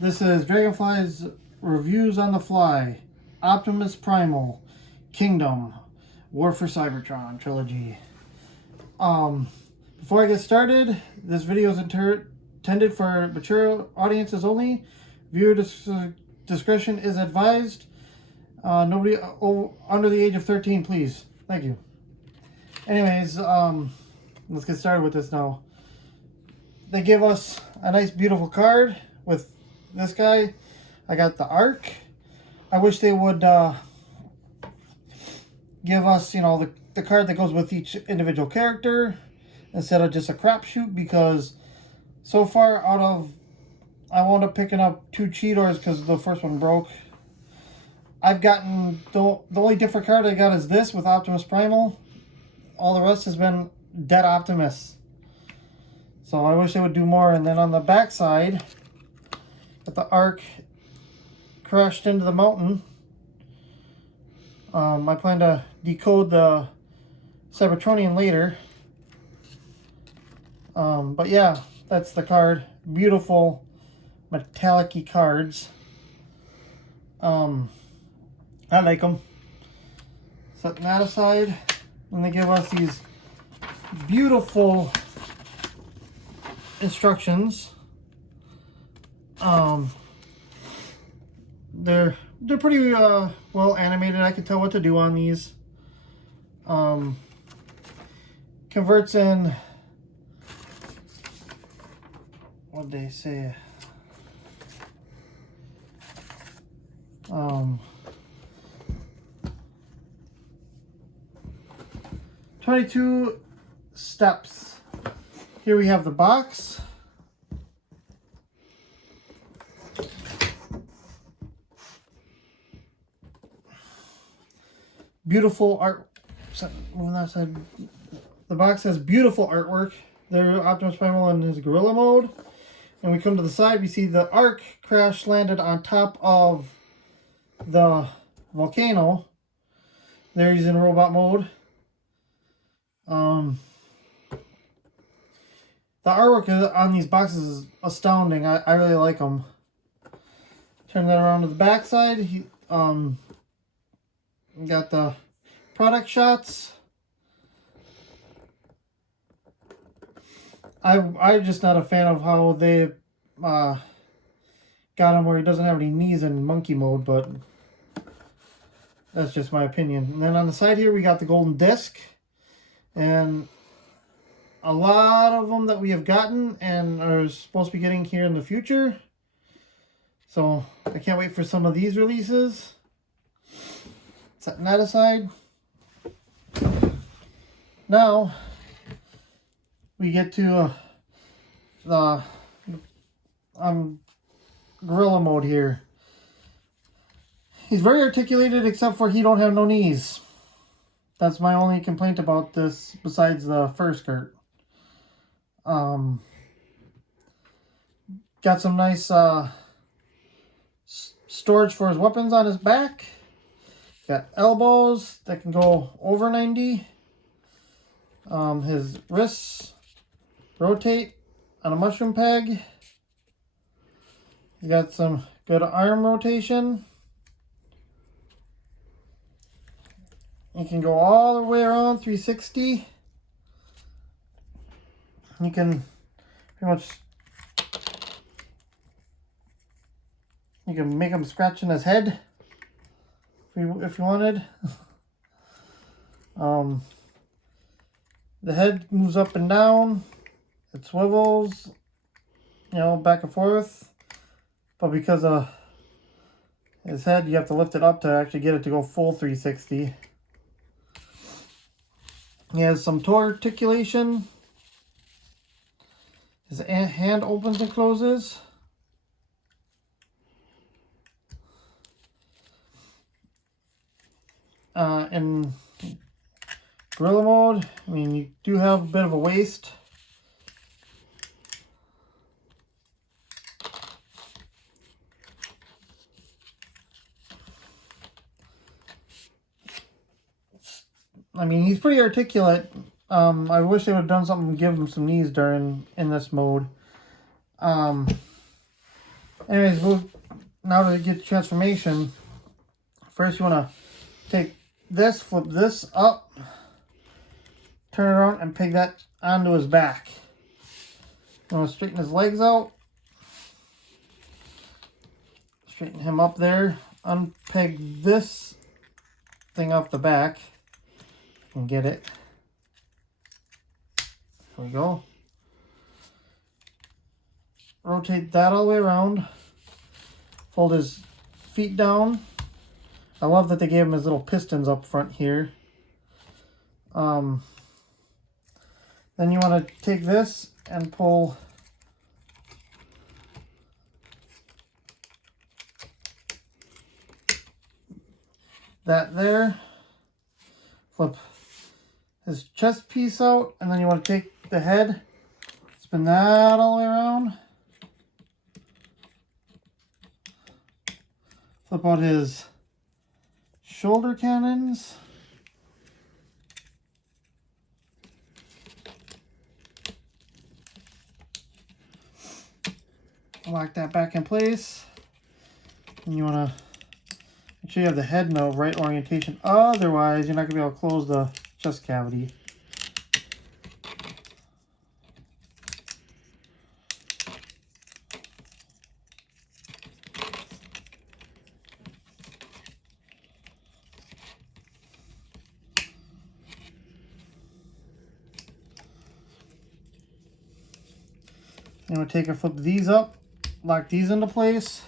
This is Dragonflyes Reviews on the Fly, Optimus Primal, Kingdom, War for Cybertron Trilogy. Before I get started, this video is intended for mature audiences only. Viewer discretion is advised. Nobody under the age of 13, please. Thank you. Anyways, let's get started with this now. They give us a nice, beautiful card with this guy. I got the Arc. I wish they would give us, you know, the card that goes with each individual character instead of just a crapshoot, because so far I wound up picking up 2 Cheetors because the first one broke. I've gotten, the only different card I got is this with Optimus Primal. All the rest has been dead Optimus. So I wish they would do more. And then on the back side, that the Arc crashed into the mountain. I plan to decode the Cybertronian later. But yeah, that's the card. Beautiful metallic-y cards. I like them. Setting that aside, and they give us these beautiful instructions. They're pretty well animated. I can tell what to do on these. Converts in, what did they say? 22 steps. Here we have the box. Beautiful art. Moving that side. The box has beautiful artwork. There, Optimus Primal in his gorilla mode. And we come to the side, we see the Arc crash landed on top of the volcano. There he's in robot mode. The artwork on these boxes is astounding. I really like them. Turn that around to the back side. He got the product shots. I'm just not a fan of how they got him where he doesn't have any knees in monkey mode, but that's just my opinion. And then on the side here we got the golden disc, and a lot of them that we have gotten and are supposed to be getting here in the future. So I can't wait for some of these releases. Setting that aside. Now we get to the gorilla mode here. He's very articulated, except for he don't have no knees. That's my only complaint about this, besides the fur skirt. Got some nice storage for his weapons on his back. Got elbows that can go over 90. His wrists rotate on a mushroom peg. You got some good arm rotation. You can go all the way around 360. You can pretty much, you can make him scratching his head if you wanted. The head moves up and down. It swivels, you know, back and forth. But because of his head, you have to lift it up to actually get it to go full 360. He has some toe articulation. His hand opens and closes. In gorilla mode, I mean, you do have a bit of a waist. I mean, he's pretty articulate. I wish they would have done something to give him some knees in this mode. Anyways, now to get transformation, first you want to take this, flip this up, turn it around, and peg that onto his back. You want to straighten his legs out, straighten him up there, unpeg this thing off the back, and get it. There we go. Rotate that all the way around. Fold his feet down. I love that they gave him his little pistons up front here. Then you want to take this and pull that there. Flip his chest piece out, and then you want to take the head, spin that all the way around. Flip out his shoulder cannons. Lock that back in place. And you want to make sure you have the head in the right orientation. Otherwise, you're not going to be able to close the chest cavity. I'm going to take and flip these up, lock these into place.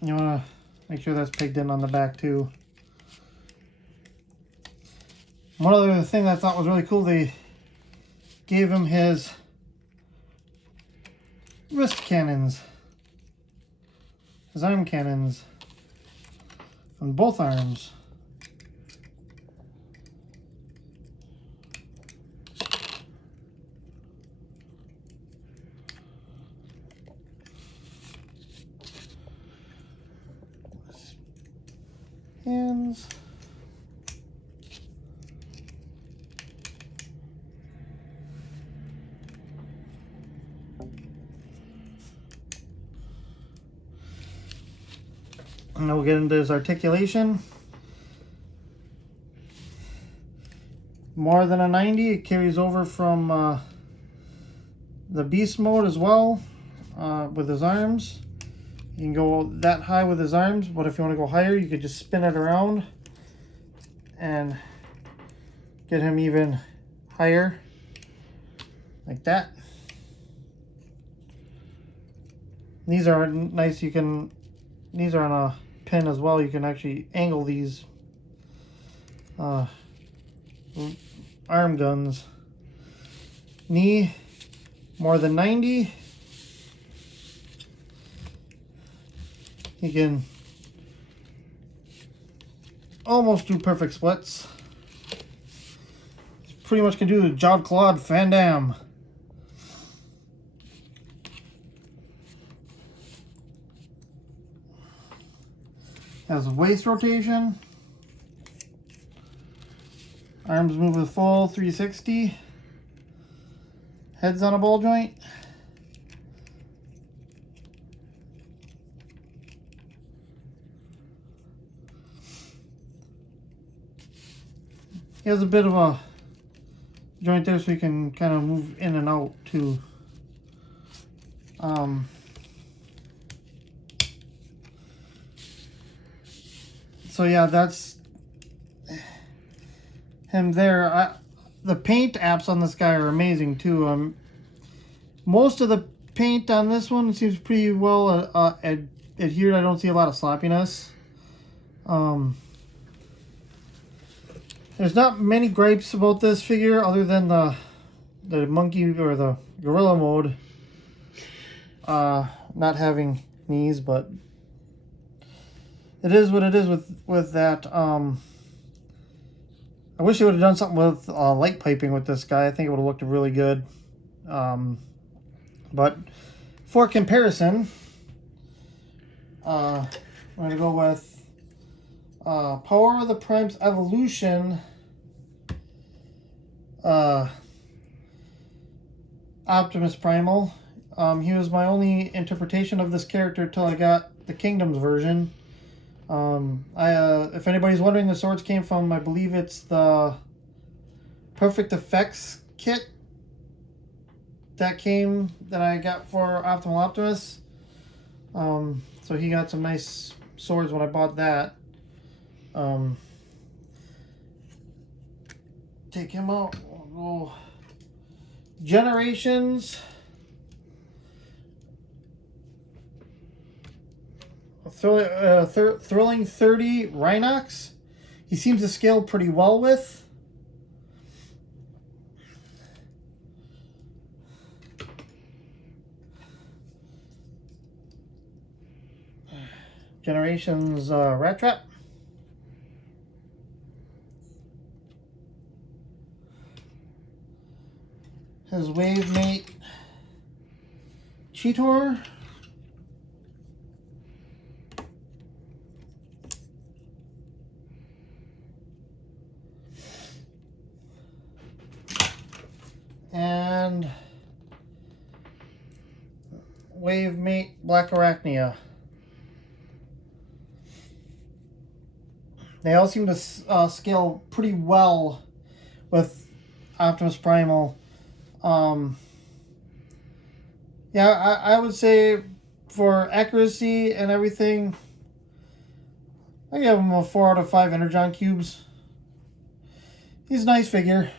You want to make sure that's pegged in on the back too. One other thing that I thought was really cool, they gave him his wrist cannons, his arm cannons on both arms. Hands. And then we'll get into his articulation. More than a 90, it carries over from the beast mode as well with his arms. You can go that high with his arms, but if you want to go higher, you could just spin it around and get him even higher, like that. These are nice. These are on a pin as well. You can actually angle these arm guns. Knee, more than 90. You can almost do perfect splits. Pretty much can do the Jean-Claude Van Damme. Has waist rotation. Arms move with full 360. Head's on a ball joint. He has a bit of a joint there, so you can kind of move in and out too. So yeah, that's him there. The paint apps on this guy are amazing too. Most of the paint on this one seems pretty well adhered. I don't see a lot of sloppiness. There's not many gripes about this figure other than the monkey or the gorilla mode not having knees, but it is what it is with that. I wish they would have done something with light piping with this guy. I think it would have looked really good. But for comparison, we're going to go with Power of the Prime's Evolution Optimus Primal. He was my only interpretation of this character till I got the Kingdoms version. If anybody's wondering, the swords came from, I believe it's the Perfect Effects kit that I got for Optimal Optimus. So he got some nice swords when I bought that. Take him out. We'll go Generations. Thrilling 30 Rhinox. He seems to scale pretty well with. Generations Rat Trap. His wave mate Cheetor. And wave mate Black Arachnia. They all seem to scale pretty well with Optimus Primal. Yeah, I would say for accuracy and everything, I give him a 4 out of 5 Energon cubes. He's a nice figure.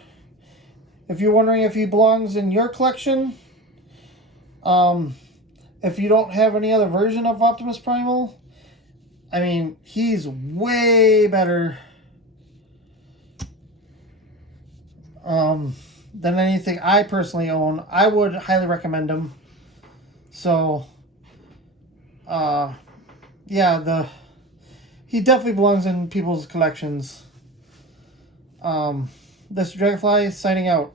If you're wondering if he belongs in your collection, if you don't have any other version of Optimus Primal, I mean, he's way better than anything I personally own. I would highly recommend him. So, yeah, he definitely belongs in people's collections. This Dragonfly signing out.